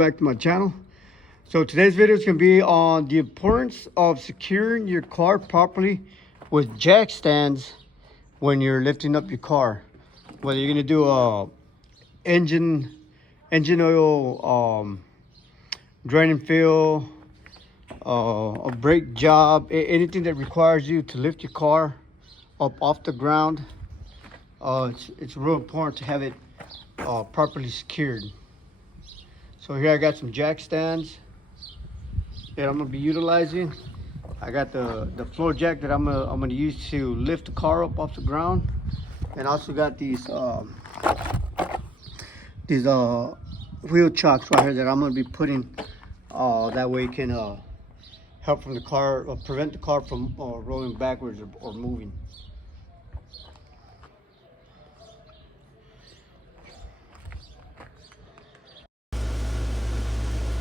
back to my channel. So today's video is going to be on the importance of securing your car properly with jack stands when you're lifting up your car. Whether you're going to do a engine oil drain and fill, a brake job, anything that requires you to lift your car up off the ground, it's real important to have it properly secured. So here I got some jack stands that I'm gonna be utilizing. I got the floor jack that I'm gonna use to lift the car up off the ground, and also got these wheel chocks right here that I'm gonna be putting. That way it can help from the car, prevent the car from rolling backwards or moving.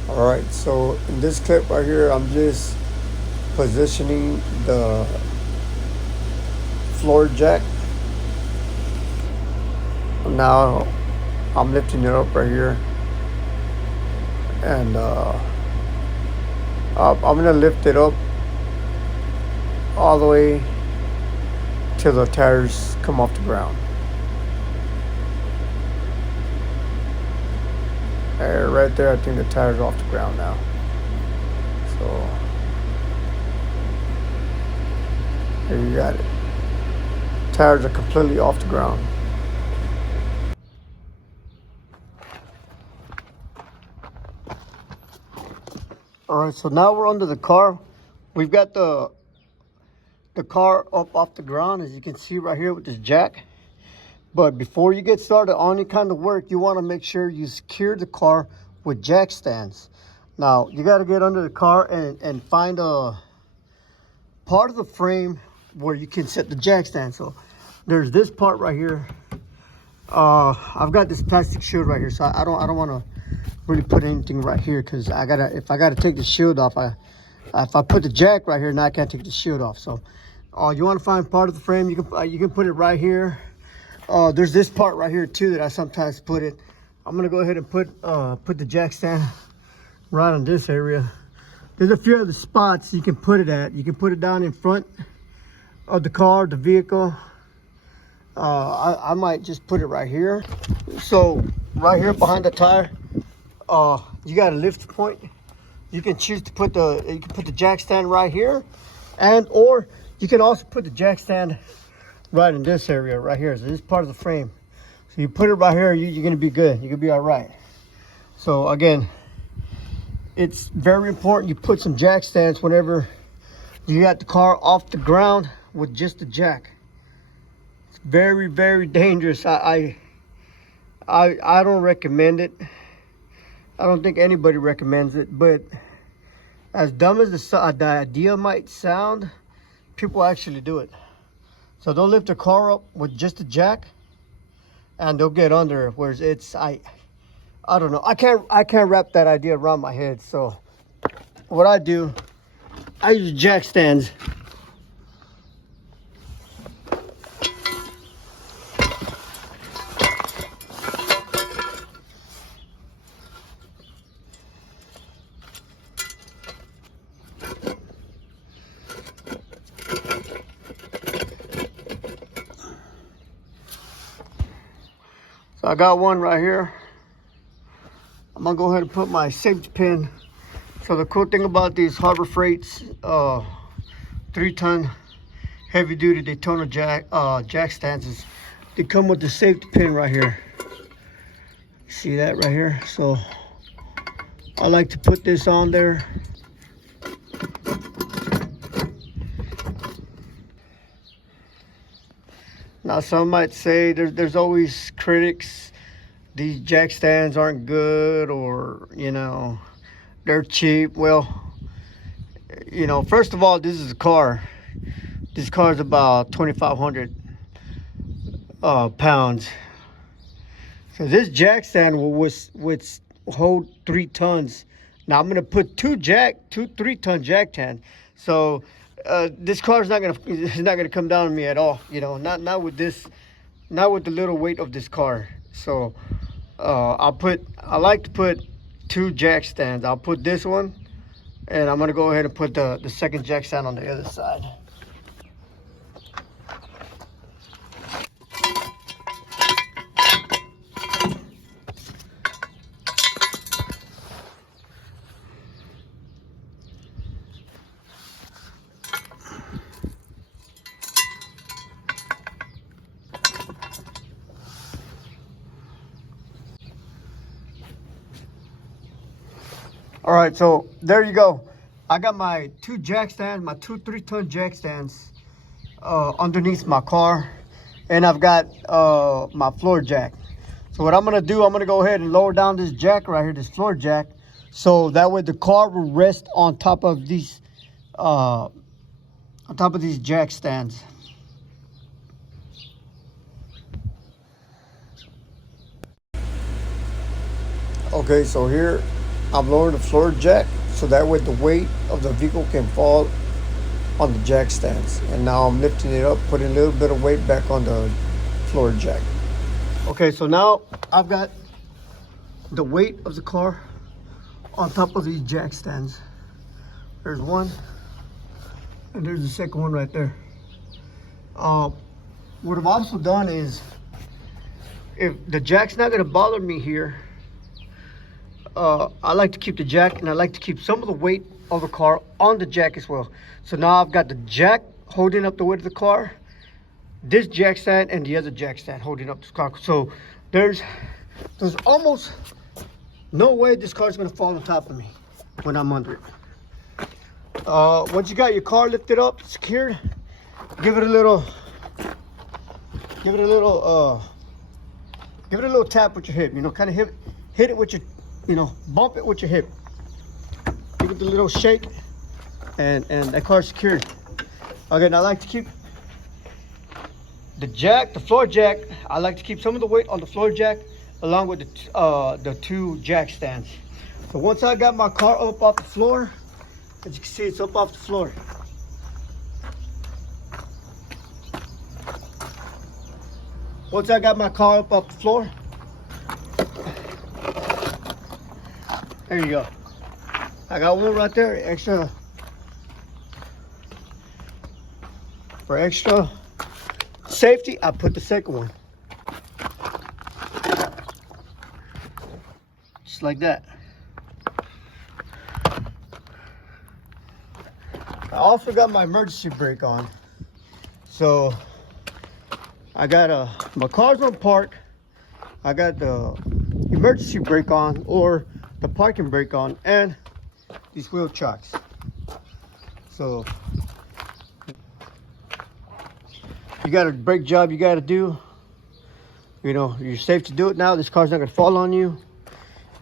All right, so in this clip right here, I'm just positioning the floor jack. Now I'm lifting it up right here, and I'm gonna lift it up all the way till the tires come off the ground. Right there, I think the tires are off the ground now. So there you got it. Tires are completely off the ground. All right, so now we're under the car. We've got the car up off the ground, as you can see right here with this jack. But before you get started on any kind of work, you want to make sure you secure the car with jack stands. Now, you got to get under the car and find a part of the frame where you can set the jack stand. So there's this part right here. I've got this plastic shield right here, so I don't want to really put anything right here, because if I gotta take the shield off, if I put the jack right here, now I can't take the shield off. So you want to find part of the frame. You can put it right here. There's this part right here too that I sometimes put it. I'm gonna go ahead and put the jack stand right on this area. There's a few other spots you can put it at. You can put it down in front of the car, the vehicle. I might just put it right here. So right here behind the tire, you got a lift point. You can choose to put the jack stand right here, or you can also put the jack stand right in this area right here. So this is part of the frame. So you put it right here, you're gonna be good. You're gonna be all right. So again, it's very important you put some jack stands whenever you got the car off the ground with just the jack. It's very, very dangerous. I don't recommend it. I don't think anybody recommends it, but as dumb as the idea might sound, people actually do it. So they'll lift their car up with just a jack, and they'll get under. Whereas I don't know. I can't wrap that idea around my head. So what I do, I use jack stands. So I got one right here. I'm gonna go ahead and put my safety pin. So the cool thing about these Harbor Freight's 3-ton heavy duty Daytona jack stands is they come with the safety pin right here. See that right here? So I like to put this on there. Now some might say there's always critics. These jack stands aren't good, or they're cheap. Well, first of all, this is a car. This car is about 2,500 pounds. So this jack stand will hold 3 tons. Now I'm gonna put two 3-ton jack stands. So this car is not gonna come down on me at all. Not with the little weight of this car. So I like to put 2 jack stands. I'll put this one, and I'm gonna go ahead and put the second jack stand on the other side. All right, so there you go. I got my 2 jack stands, my 2 3-ton jack stands underneath my car, and I've got my floor jack. So what I'm gonna do, I'm gonna go ahead and lower down this jack right here, this floor jack, so that way the car will rest on top of these jack stands. Okay, so here I'm lowering the floor jack so that way the weight of the vehicle can fall on the jack stands. And now I'm lifting it up, putting a little bit of weight back on the floor jack. Okay, so now I've got the weight of the car on top of these jack stands. There's one, and there's the second one right there. What I've also done is, if the jack's not gonna bother me here, I like to keep the jack, and I like to keep some of the weight of the car on the jack as well. So now I've got the jack holding up the weight of the car, this jack stand, and the other jack stand holding up this car. So there's almost no way this car is going to fall on top of me when I'm under it. Once you got your car lifted up, secured, give it a little tap with your hip. You know, kind of hit it with your, bump it with your hip. Give it a little shake, and that car's secured. Again, I like to keep the floor jack. I like to keep some of the weight on the floor jack along with the 2 jack stands. So once I got my car up off the floor, as you can see, it's up off the floor. Once I got my car up off the floor, there you go. I got one right there, extra. For extra safety, I put the second one. Just like that. I also got my emergency brake on. So I got my car's on park. I got the emergency brake on, or the parking brake on, and these wheel chocks. So you got a brake job you got to do. You're safe to do it now. This car's not gonna fall on you.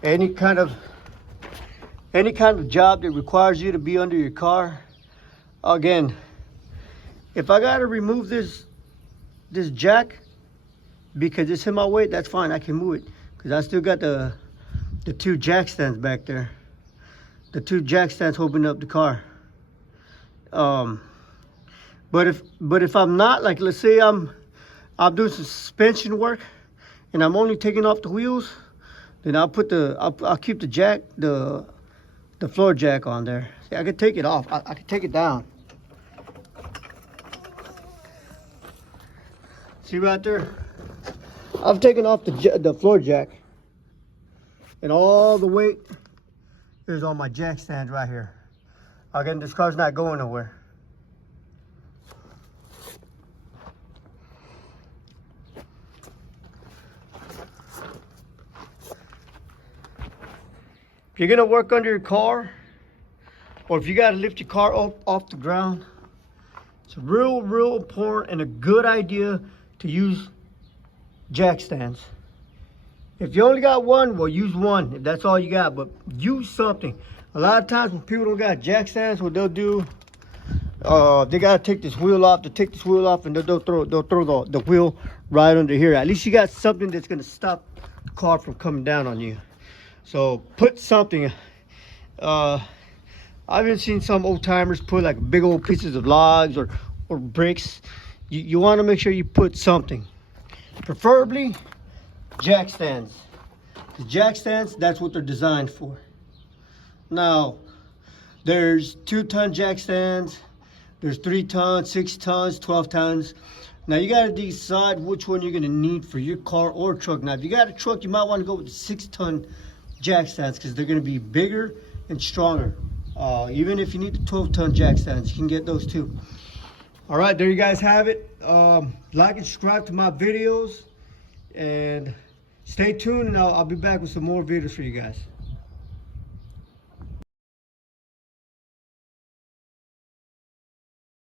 Any kind of job that requires you to be under your car. Again, if I gotta remove this jack because it's in my way, that's fine. I can move it because I still got the 2 jack stands back there. The 2 jack stands holding up the car. But if I'm not, like, let's say I'm doing some suspension work and I'm only taking off the wheels, then I'll keep the jack, the floor jack on there. See, I can take it off. I can take it down. See right there? I've taken off the floor jack, and all the weight is on my jack stand right here. Again, this car's not going nowhere. If you're gonna work under your car, or if you gotta lift your car up off the ground, it's real important and a good idea to use jack stands. If you only got one, well, use one if that's all you got, but use something. A lot of times when people don't got jack stands, what they'll do, they gotta take this wheel off. They take this wheel off, and they'll throw the wheel right under here. At least you got something that's gonna stop the car from coming down on you. So put something. I've even seen some old timers put like big old pieces of logs or bricks. You want to make sure you put something, preferably jack stands. The jack stands, that's what they're designed for. Now, there's 2-ton jack stands, there's 3 tons, 6 tons, 12 tons. Now you gotta decide which one you're gonna need for your car or truck. Now if you got a truck, you might wanna go with the 6-ton jack stands because they're gonna be bigger and stronger. Even if you need the 12-ton jack stands, you can get those too. All right, there you guys have it. Like and subscribe to my videos and stay tuned, and I'll be back with some more videos for you guys.